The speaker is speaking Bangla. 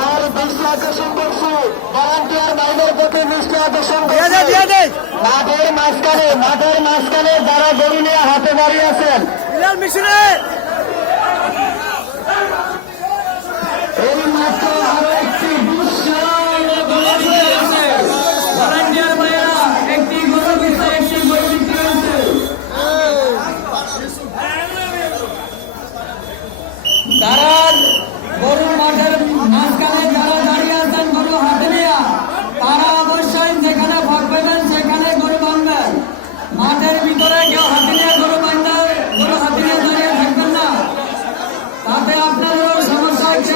আর দৃষ্টি আকর্ষণ করছি ভলান্টিয়ার বাইরের প্রতি দৃষ্টি আকর্ষণ মাঠের মাঝখানে যারা গরু নিয়ে হাতে দাঁড়িয়ে আছেন এই মাত্র আরো একটি ভলান্টিয়ার ভাইয়েরা একটি গরু বিক্রি একটি গরু বিক্রি হয়েছে। তারা গরুর মাঠের মাঝখানে যারা দাঁড়িয়ে আছেন গরু হাতে নিয়ে তারা অবশ্যই যেখানে ভোট পাবেন সেখানে গরু বাঁধবেন। মাঠের ভিতরে কেউ হাতে নিয়ে গরু বাঁধবেন, গরু হাতে নিয়ে দাঁড়িয়ে থাকবেন না, তাতে আপনাদেরও সমস্যা হচ্ছে।